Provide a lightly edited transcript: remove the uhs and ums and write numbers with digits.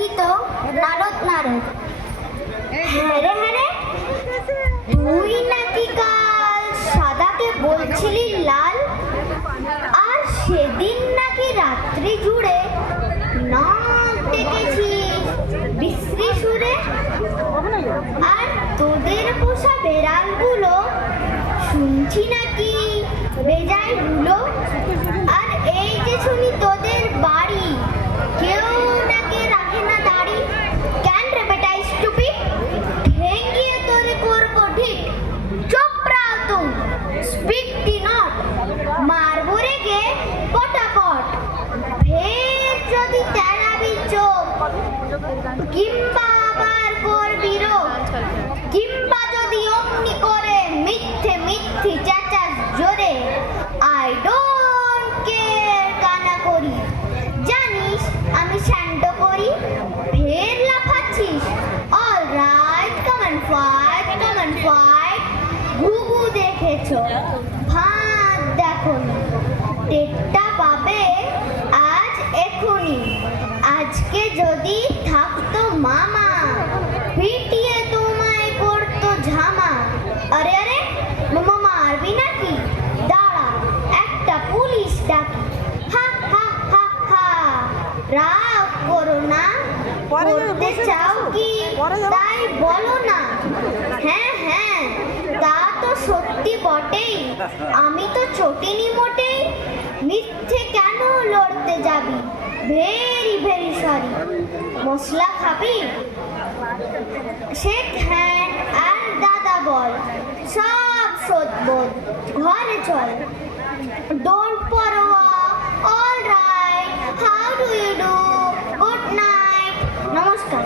রচিত নারদ নারদ। হ্যাঁ তুই নাকি কাল সাদাকে বলছিলি লাল, আর সেদিন নাকি রাত্রি জুড়ে নাক ডেকেছিস বিশ্রী সুরে। আর তোদের পোষা বেড়ালগুলো শুনছি নাকি বেজায় ভুলো। আর এই যে শুনি তোদের বাড়ি কেউ নাকি রাখে না দাড়ি। কেন রে বেটা স্টুপিড, ঠেঙ্গিয়ে তোরে করবো ঠিক। চুপ রাও তুম, স্পিক টি নট, মারবো রেগে পটাপট। ফের যদি তেড়াবি চোখ কিংবা আবার করবি রোগ, কিংবা যদি অমনি করে মিথ্যে মিথ্যে চেঁচাস জোরে, আই ডোন্ট কেয়ার কানা করি। জানিস আমি স্যান্ড করি, ফের লাফাচ্ছিস। All right, come and fight, come and fight. ঘুঘু দেখেছো, ভাত দেখোনি, টেটটা পাবে আজ এখুনি। আজকে যদি থাকতো মামা, পিটিয়ে তোমায় করতো ঝামা। আরে আরে মামা মারবি নাকি, দাঁড়া একটা পুলিশ ডাকি। হা হা হা হা, রাগ করো না, করতে চাও কি তাই বলো না। হ্যাঁ তা তো সত্যি বটেই, আমি তো চটিনি মোটেই। মিথ্যে কেন লড়তে যাবি, ভেরি ভেরি সরি। মশলা খাবি, শেক হ্যান্ড আর দাদা বল, সব শোধবোধ। ঘরে চল, ডোন্ট পরোয়া। All right, how do you do, good night, নমস্কার।